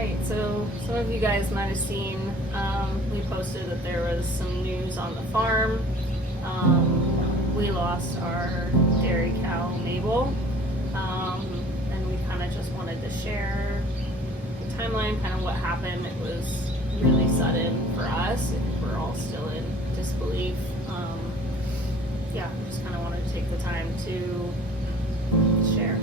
Alright, so some of you guys might have seen, we posted that there was some news on the farm. We lost our dairy cow, Mabel, and we kind of just wanted to share the timeline, kind of what happened. It was really sudden for us. We're all still in disbelief. Yeah, just kind of wanted to take the time to share.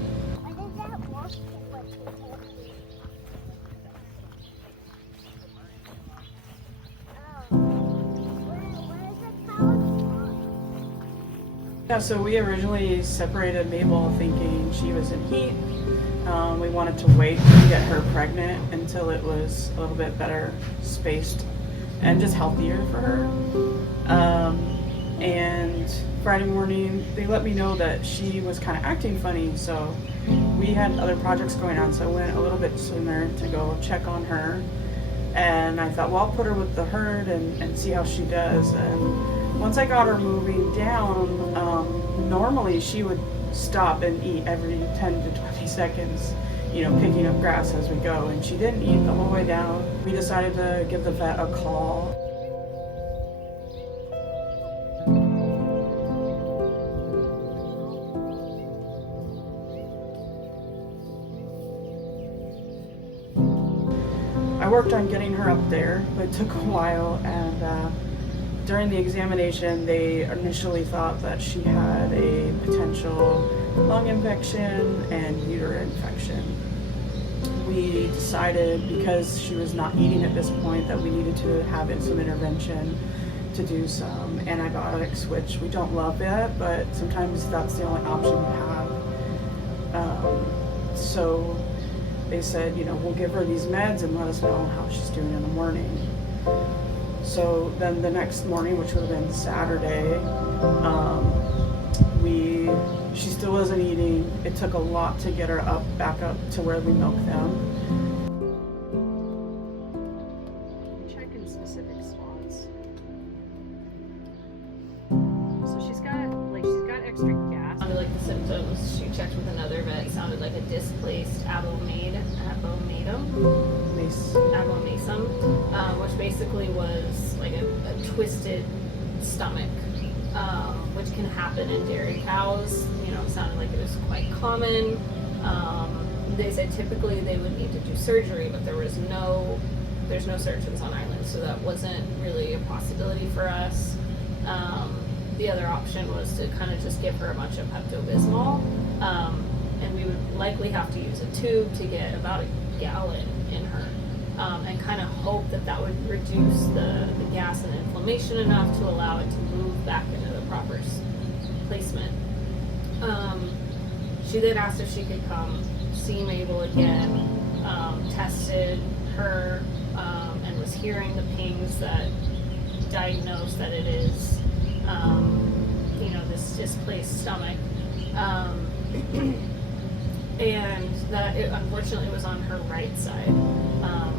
Yeah, so we originally separated Mabel thinking she was in heat. We wanted to wait to get her pregnant until it was a little bit better spaced and just healthier for her. And Friday morning, they let me know that she was kind of acting funny, so we had other projects going on, so I went a little bit sooner to go check on her. And I thought, well, I'll put her with the herd and see how she does. And once I got her moving down, normally she would stop and eat every 10 to 20 seconds, picking up grass as we go, and she didn't eat the whole way down. We decided to give the vet a call. I worked on getting her up there, but it took a while, and during the examination, they initially thought that she had a potential lung infection and uterine infection. We decided, because she was not eating at this point, that we needed to have some intervention to do some antibiotics, which we don't love it, but sometimes that's the only option we have. So they said, we'll give her these meds and let us know how she's doing in the morning. So then the next morning, which would have been Saturday, she still wasn't eating. It took a lot to get her back up to where we milk them. Check in specific spots. So she's got extra gas. Sounded like the symptoms. She checked with another vet. It sounded like a displaced abomasum, which basically was like a twisted stomach, which can happen in dairy cows. It sounded like it was quite common. They said typically they would need to do surgery, but there's no surgeons on island, so that wasn't really a possibility for us. The other option was to kind of just give her a bunch of Pepto-Bismol, and we would likely have to use a tube to get about a gallon in her, and kind of hope that would reduce the gas and inflammation enough to allow it to move back into the proper placement. She then asked if she could come see Mabel again, tested her, and was hearing the pings that diagnosed that it is this displaced stomach, and that it unfortunately was on her right side.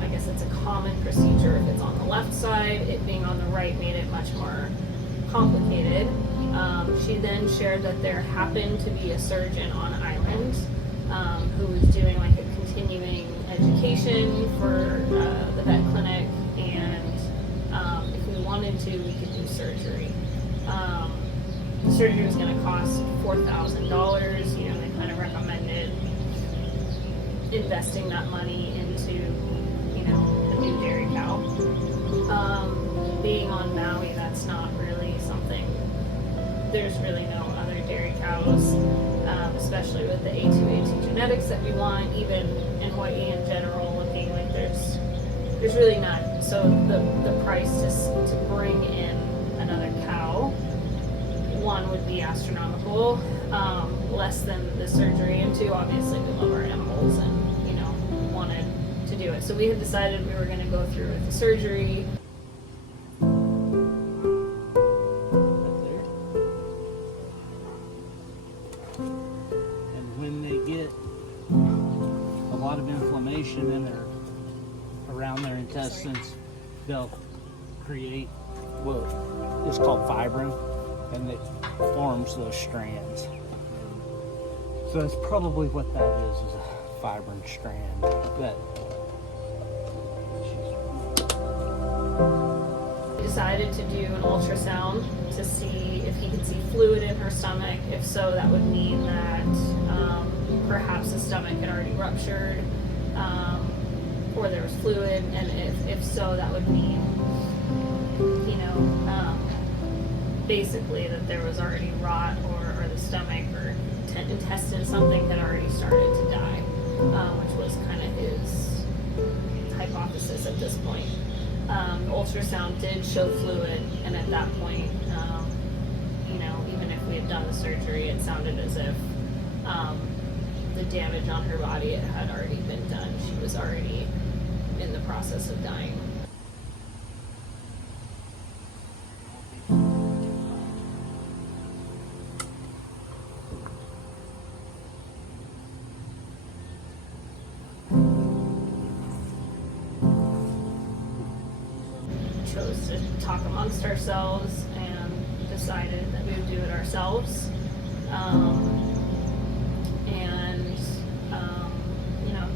I guess it's a common procedure if it's on the left side. It being on the right made it much more complicated. She then shared that there happened to be a surgeon on island who was doing like a continuing education for the vet clinic, and if we wanted to, we could do surgery. The surgery was going to cost $4,000. They kind of recommended investing that money into, a new dairy cow. Being on Maui, that's not really something. There's really no other dairy cows, especially with the A2 genetics that we want. Even in Hawaii in general, looking like there's really none. So the price to bring in another cow, one, would be astronomical, less than the surgery, and two, obviously we love our animals and wanted to do it. So we had decided we were going to go through with the surgery. And when they get a lot of inflammation around their intestines, they'll create what is called fibrin, and it forms those strands. So that's probably what that is a fibrin strand that We decided to do an ultrasound to see if he could see fluid in her stomach. If so, that would mean that perhaps the stomach had already ruptured, or there was fluid, and if so, that would mean, basically that there was already rot, or the stomach or intestine, something had already started to die, which was kind of his hypothesis at this point. The ultrasound did show fluid, and at that point, even if we had done the surgery, it sounded as if the damage on her body had already been done. She was already in the process of dying. Chose to talk amongst ourselves and decided that we would do it ourselves.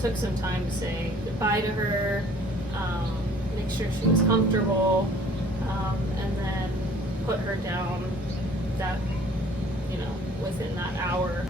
Took some time to say goodbye to her, make sure she was comfortable, and then put her down that, within that hour.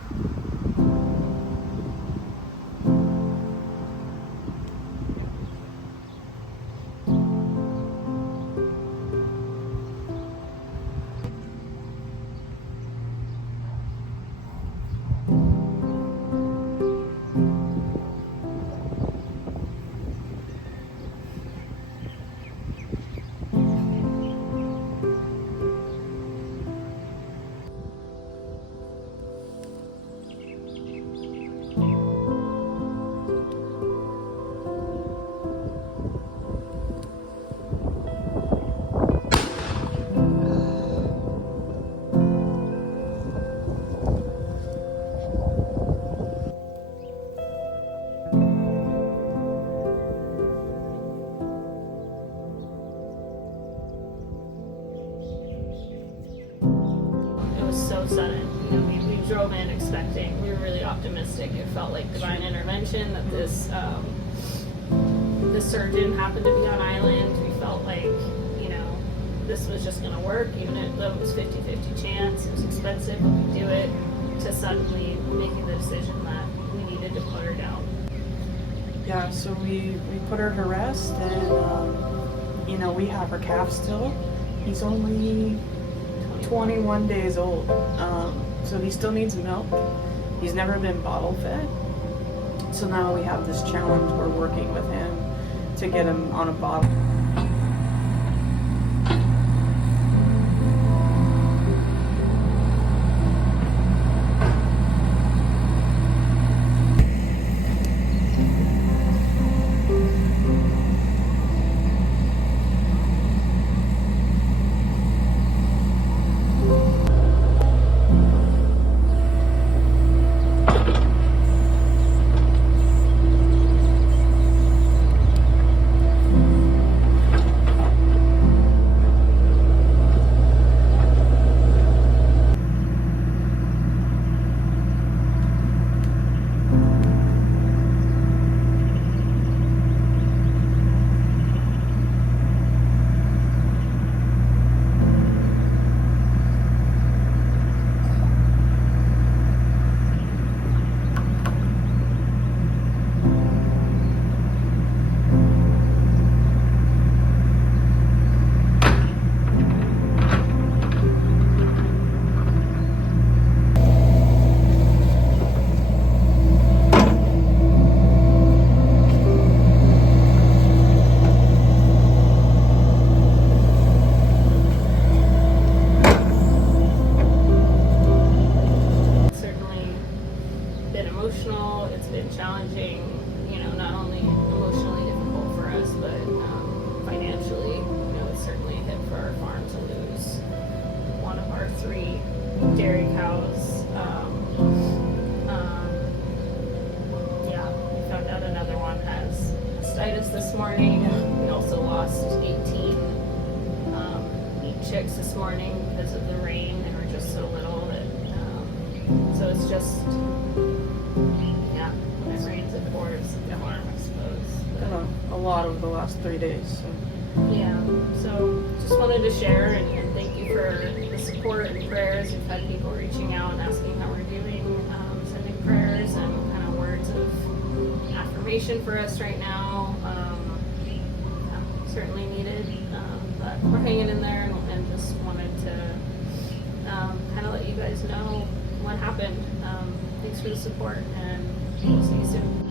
So sudden. We drove in expecting, we were really optimistic. It felt like divine intervention, that this the surgeon happened to be on island. We felt like, this was just going to work, even though it was 50-50 chance. It was expensive, but we do it, to suddenly making the decision that we needed to put her down. Yeah, so we put her to rest, and we have her calf still. He's only 21 days old, so he still needs milk. He's never been bottle fed, so now we have this challenge. We're working with him to get him on a bottle. challenging, not only emotionally difficult for us, but financially, it's certainly a hit for our farm to lose one of our 3 dairy cows. We found out another one has mastitis this morning. We also lost 18 meat chicks this morning because of the rain. They were just so little that, so it's just, when it rains, it pours the farm, I suppose. A lot of the last 3 days. So. Yeah, so just wanted to share and thank you for the support and prayers. We've had people reaching out and asking how we're doing, sending prayers and kind of words of affirmation for us right now. Yeah, certainly needed, but we're hanging in there and just wanted to kind of let you guys know what happened. Thanks for the support, and we'll see you soon.